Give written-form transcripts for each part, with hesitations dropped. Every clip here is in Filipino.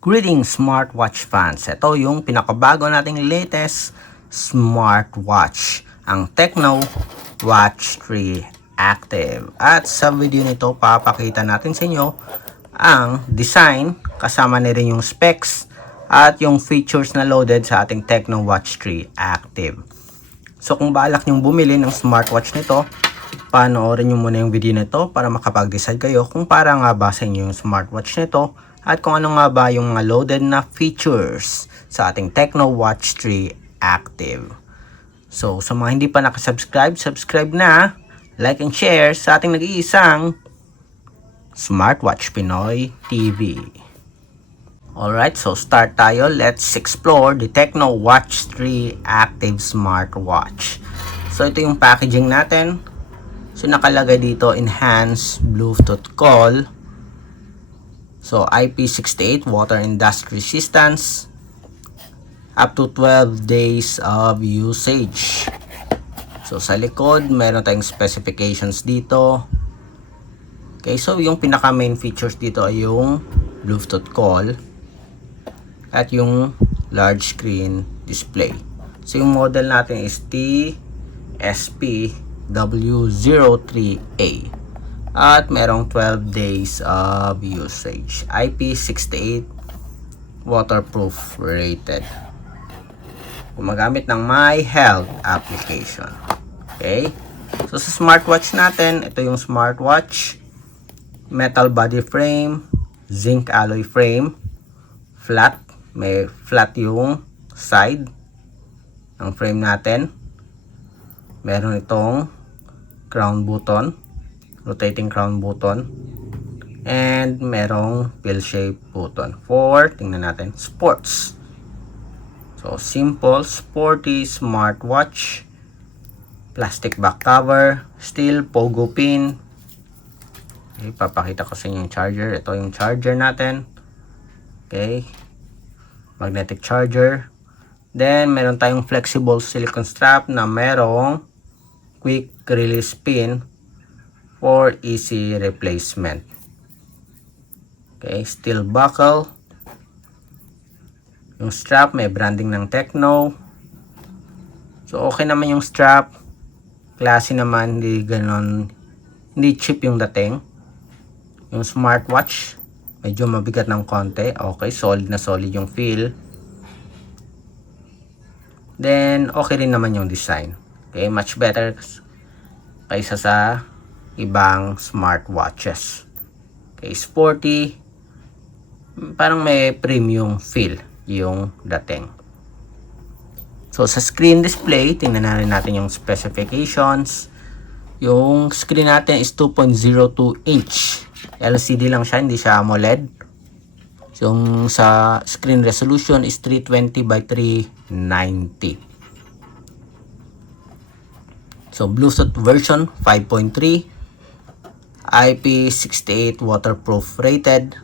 Greetings smartwatch fans! Ito yung pinakabago nating latest smartwatch, ang Tecno Watch 3 Active. At sa video nito, papakita natin sa inyo ang design, kasama na rin yung specs at yung features na loaded sa ating Tecno Watch 3 Active. So kung balak nyong bumili ng smartwatch nito, panoorin nyo muna yung video nito para makapag-decide kayo kung para nga ba sa inyo yung smartwatch nito at kung ano nga ba yung mga loaded na features sa ating Tecno Watch 3 Active. So sa mga hindi pa nakasubscribe, subscribe na, like and share sa ating nag-iisang Smartwatch Pinoy TV. Alright, so start tayo. Let's explore the Tecno Watch 3 Active Smartwatch. So ito yung packaging natin. So nakalagay dito, enhanced Bluetooth call. So IP68 water and dust resistance. Up to 12 days of usage. So sa likod, meron tayong specifications dito. Okay, so yung pinaka main features dito ay yung Bluetooth call at yung large screen display. So yung model natin is TSP-W03A. At merong 12 days of usage. IP68 waterproof rated. Gumagamit ng My Health application. Okay? So sa smartwatch natin, ito yung smartwatch. Metal body frame, zinc alloy frame, flat. May flat yung side ng frame natin. Meron itong crown button, rotating crown button, and merong pill shape button for, tingnan natin, sports. So simple, sporty smartwatch, plastic back cover, steel pogo pin. Okay, papakita ko sa inyo yung charger. Ito yung charger natin. Okay, magnetic charger. Then meron tayong flexible silicone strap na merong quick release pin for easy replacement. Okay, steel buckle. Yung strap may branding ng Tecno. So okay naman yung strap. Classy naman, hindi ganon, hindi cheap yung dating. Yung smartwatch medyo mabigat ng konti. Okay, solid na solid yung feel. Then okay rin naman yung design. Okay, much better kaysa sa ibang smartwatches. Okay, sporty, parang may premium feel yung dating. So sa screen display, tingnan natin yung specifications. Yung screen natin is 2.02 inch. LCD lang siya, hindi siya AMOLED. Yung sa screen resolution is 320 by 390. So Bluetooth version 5.3, IP68 waterproof rated,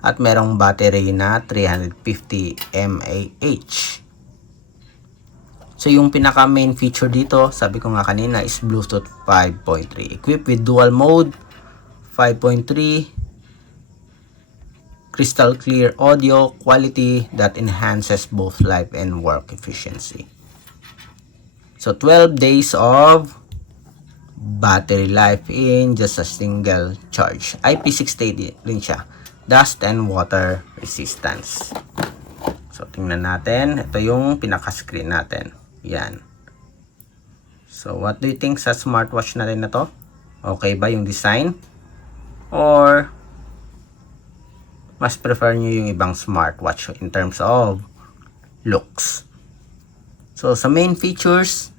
at merong battery na 350 mAh. So yung pinaka main feature dito, sabi ko nga kanina, is Bluetooth 5.3, equipped with dual mode, 5.3 crystal clear audio quality that enhances both life and work efficiency. So 12 days of battery life in just a single charge. IP68 rin siya. Dust and water resistance. So tingnan natin. Ito yung pinaka-screen natin. Yan. So what do you think sa smartwatch natin na to? Okay ba yung design? Or mas prefer nyo yung ibang smartwatch in terms of looks? So sa main features,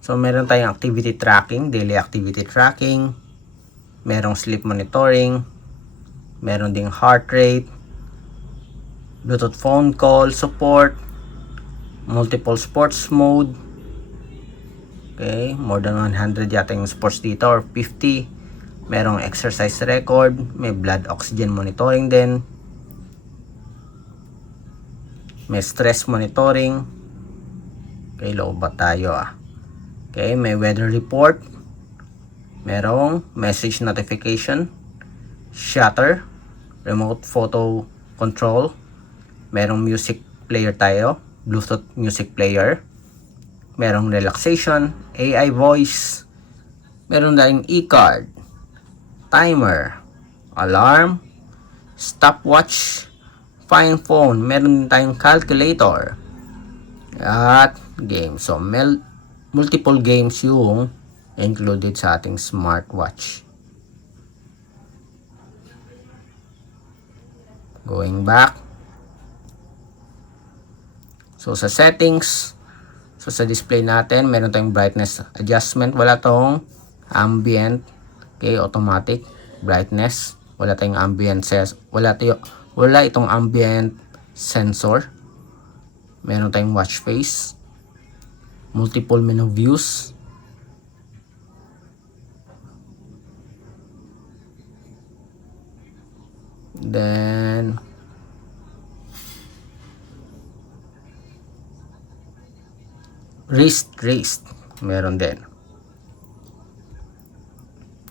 so meron tayong activity tracking, daily activity tracking, merong sleep monitoring, meron ding heart rate, Bluetooth phone call support, multiple sports mode. Okay, more than 100 yata yung sports dito, or 50. Merong exercise record, may blood oxygen monitoring din, may stress monitoring. Okay, low ba tayo Okay, may weather report, merong message notification, shutter, remote photo control. Merong music player tayo, Bluetooth music player. Merong relaxation, AI voice. Meron tayong e-card, timer, alarm, stopwatch, find phone. Meron din tayong calculator at game. So multiple games yung included sa ating smartwatch. Going back. So sa settings, so sa display natin, meron tayong brightness adjustment. Wala tong ambient. Okay, automatic brightness. Wala tayong ambient wala itong ambient sensor. Meron tayong watch face. Multiple menu views. Then wrist meron din.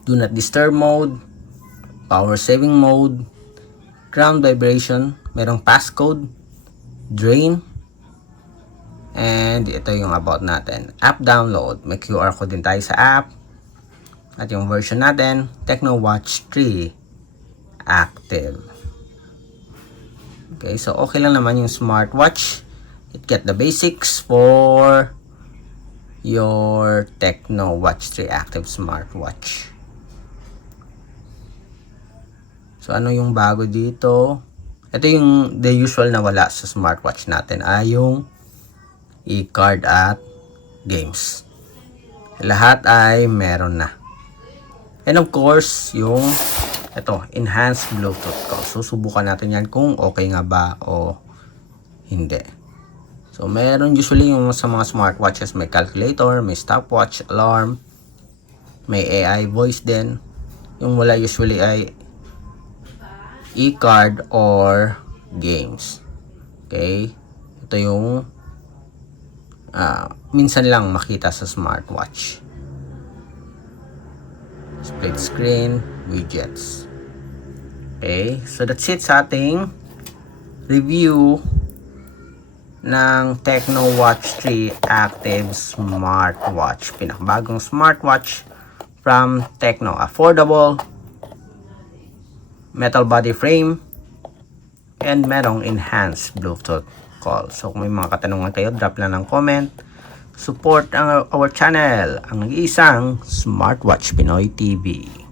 Do not disturb mode, power saving mode, ground vibration, merong passcode, drain, and ito yung about natin. App download, may QR code din tayo sa app. At yung version natin, Tecno Watch 3 Active. Okay, so okay lang naman yung smartwatch. It get the basics for your Tecno Watch 3 Active smartwatch. So ano yung bago dito? Ito yung the usual na wala sa smartwatch natin ay yung e-card at games. Lahat ay meron na. And of course, yung ito, enhanced Bluetooth call. So, subukan natin yan kung okay nga ba o hindi. So, meron usually yung sa mga smartwatches, may calculator, may stopwatch, alarm, may AI voice din. Yung wala usually ay e-card or games. Okay? Ito yung minsan lang makita sa smartwatch. Split screen, widgets. Okay, so that's it sa ating review ng Tecno Watch 3 Active Smartwatch. Pinakabagong smartwatch from Tecno. Affordable, metal body frame, and merong enhanced Bluetooth call. So kung may mga katanungan kayo, drop lang ng comment. Support our channel, ang nag-iisang Smartwatch Pinoy TV.